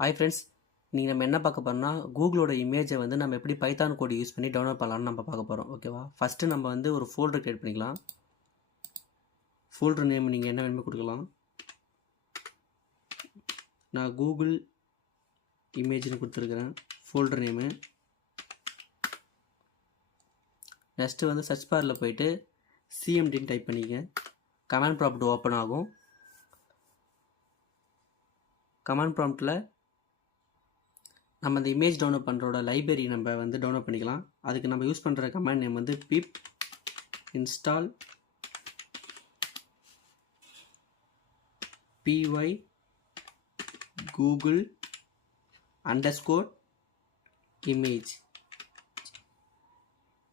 Hi friends, நீங்கள் நம்ம என்ன பார்க்க போகிறோம்னா கூகுளோட இமேஜை வந்து நம்ம எப்படி பைத்தான் கோடு யூஸ் பண்ணி டவுன்லோட் பண்ணலாம்னு நம்ம பார்க்க போகிறோம். ஓகேவா? ஃபஸ்ட்டு நம்ம வந்து ஒரு ஃபோல்டர் க்ரியேட் பண்ணிக்கலாம். ஃபோல்டர் நேம் நீங்கள் என்ன வேணுமோ கொடுக்கலாம். நான் கூகுள் இமேஜ்னு கொடுத்துருக்குறேன் ஃபோல்டர் நேமு. நெக்ஸ்ட்டு வந்து சர்ச் பாரில் போயிட்டு சிஎம்டின்னு டைப் பண்ணிக்க. கமாண்ட் ப்ராம்ப்ட் ஓப்பன் ஆகும். கமாண்ட் ப்ராம்ப்டில் நம்ம இந்த இமேஜ் டவுன்லோட் பண்ணுறோட லைப்ரரி நம்ம வந்து டவுன்லோட் பண்ணிக்கலாம். அதுக்கு நம்ம யூஸ் பண்ணுற கமாண்ட் நேம் வந்து pip install py google _ image.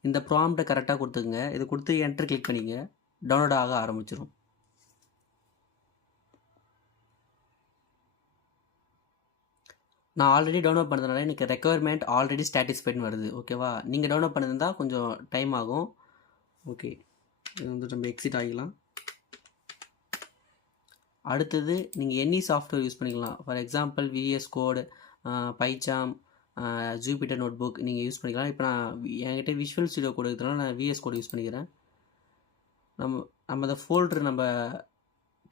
இந்த ப்ராம்ப்டை கரெக்டாக கொடுத்துங்க. இது கொடுத்து என்டர் கிளிக் பண்ணிங்க. டவுன்லோட் ஆக ஆரம்பிச்சிடும். நான் ஆல்ரெடி டவுன்லோட் பண்ணதுனால எனக்கு ரெக்குயர்மெண்ட் ஆல்ரெடி சாட்டிஸ்ஃபைட்னு வருது. ஓகேவா? நீங்கள் டவுன்லோட் பண்ணியிருந்தா கொஞ்சம் டைம் ஆகும். ஓகே, இது வந்து நம்ம எக்ஸிட் ஆகிக்கலாம். அடுத்தது நீங்கள் எனி சாஃப்ட்வேர் யூஸ் பண்ணிக்கலாம். For example VS code, PyCharm, Jupyter notebook நீங்கள் யூஸ் பண்ணிக்கலாம். இப்போ நான் என்கிட்ட விஷுவல் ஸ்டுடியோ கோட் இருக்கிறதுனால நான் VS கோட் யூஸ் பண்ணிக்கிறேன். நம்ம அந்த ஃபோல்டர் நம்ம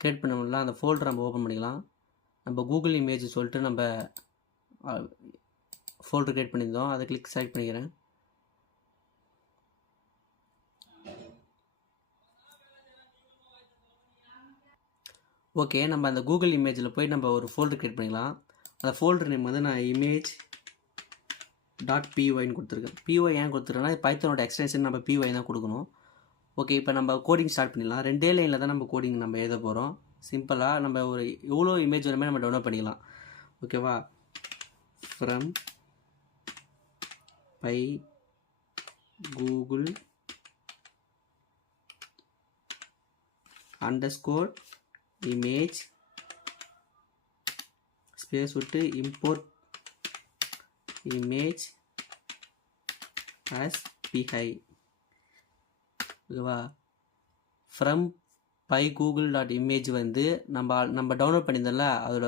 க்ரியேட் பண்ணோம்ல, அந்த ஃபோல்டர் நம்ம ஓப்பன் பண்ணிக்கலாம். நம்ம கூகுள் இமேஜ் சொல்லிட்டு நம்ம ஃபோல்டர் க்ரியேட் பண்ணியிருந்தோம். அதை செலக்ட் பண்ணிக்கிறேன். ஓகே, நம்ம அந்த கூகுள் இமேஜில் போய் நம்ம ஒரு ஃபோல்டர் க்ரியேட் பண்ணிக்கலாம். அந்த ஃபோல்டர் நேம் வந்து நான் image.pyன்னு கொடுத்துருக்கேன். py ஏன் கொடுத்துருக்கேன்னா பைத்தானோட எக்ஸ்டென்ஷன் நம்ம py தான் கொடுக்கணும். ஓகே, இப்போ நம்ம கோடிங் ஸ்டார்ட் பண்ணிடலாம். 2 லைனில் தான் நம்ம கோடிங் நம்ம எழுத போகிறோம். சிம்பிளாக நம்ம ஒரு எவ்வளோ இமேஜ் வேணுமே நம்ம டவுன்லோட் பண்ணிக்கலாம். ஓகேவா? From py Google _ image space விட்டு import image as py. ஓகேவா? ஃப்ரம் பை google.image வந்து நம்ம டவுன்லோட் பண்ணியிருந்தோம்ல, அதோட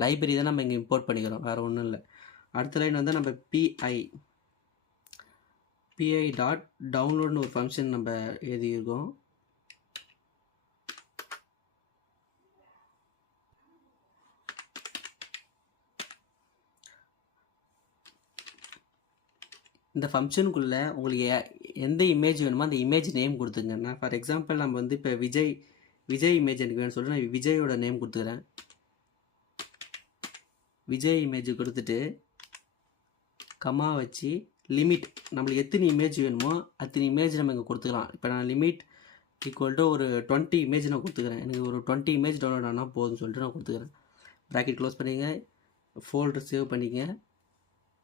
லைப்ரரி தான் நம்ம இங்கே இம்போர்ட் பண்ணிக்கிறோம், வேறு ஒன்றும் இல்லை. அடுத்த லைன் வந்து நம்ம py.downloadனு ஒரு ஃபங்க்ஷன் நம்ம எழுதியிருக்கோம். இந்த ஃபங்க்ஷனுக்குள்ளே உங்களுக்கு எந்த இமேஜ் வேணுமோ அந்த இமேஜ் நேம் கொடுத்துங்க. நான் ஃபார் எக்ஸாம்பிள் நம்ம வந்து இப்போ விஜய் இமேஜ் எனக்கு வேணும்னு சொல்லிட்டு நான் விஜயோட நேம் கொடுத்துக்கிறேன். விஜய் இமேஜ் கொடுத்துட்டு கமா வச்சு லிமிட் நம்மளுக்கு எத்தனை இமேஜ் வேணுமோ அத்தனை இமேஜ் நம்ம இங்கே கொடுத்துக்கலாம். இப்போ நான் லிமிட் ஈக்குவல் ஒரு 20 இமேஜ் நான் கொடுத்துக்கிறேன். எனக்கு ஒரு 20 இமேஜ் டவுன்லோட் ஆனால் போதும்னு சொல்லிட்டு நான் கொடுத்துக்கிறேன். ப்ராக்கெட் க்ளோஸ் பண்ணிங்க, ஃபோல்டர் சேவ் பண்ணிங்க.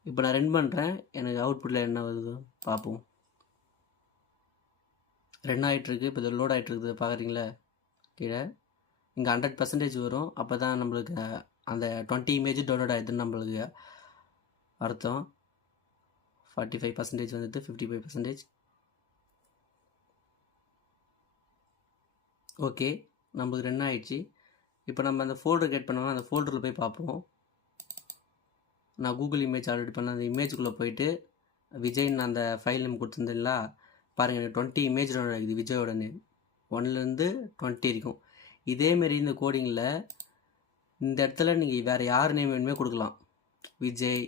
இப்போ நான் ரன் பண்ணுறேன். எனக்கு அவுட்புட்டில் என்ன வருது பார்ப்போம். ரன் ஆகிட்டுருக்கு. இப்போ இது லோட் ஆகிட்டுருக்குது, பார்க்குறீங்களா? கீழே இங்கே 100% வரும். அப்போ தான் நம்மளுக்கு அந்த 20 இமேஜ் டவுன்லோட் ஆகிடுதுன்னு நம்மளுக்கு அர்த்தம். 45% வந்துட்டு 55%. ஓகே, நம்மளுக்கு ரன் ஆகிடுச்சு. இப்போ நம்ம அந்த ஃபோல்டர் க்ரியேட் பண்ணோம்னா அந்த ஃபோல்டரில் போய் பார்ப்போம். நான் கூகுள் இமேஜ் ஆல்ரெடி பண்ண அந்த இமேஜுக்குள்ளே போயிட்டு விஜய்னு அந்த ஃபைல் நேம் கொடுத்துருந்தீங்களா, பாருங்கள், எனக்கு 20 இமேஜ் டவுன்லோட் ஆகிடுது. விஜயோட நேம் 1லேருந்து 20 இருக்கும். இதேமாரி இந்த கோடிங்கில் இந்த இடத்துல நீங்கள் வேறு யார் நேம் வேணுமே கொடுக்கலாம். விஜய்,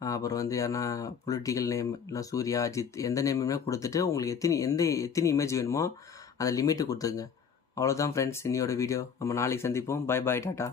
அப்புறம் வந்து யாருன்னா பொலிட்டிக்கல் நேம், இல்லை சூர்யா, அஜித், எந்த நேமுமே கொடுத்துட்டு உங்களுக்கு எத்தனை இமேஜ் வேணுமோ அந்த லிமிட்டு கொடுத்துங்க. அவ்வளோதான் ஃப்ரெண்ட்ஸ், இன்னையோட வீடியோ. நம்ம நாளைக்கு சந்திப்போம். Bye bye, tata.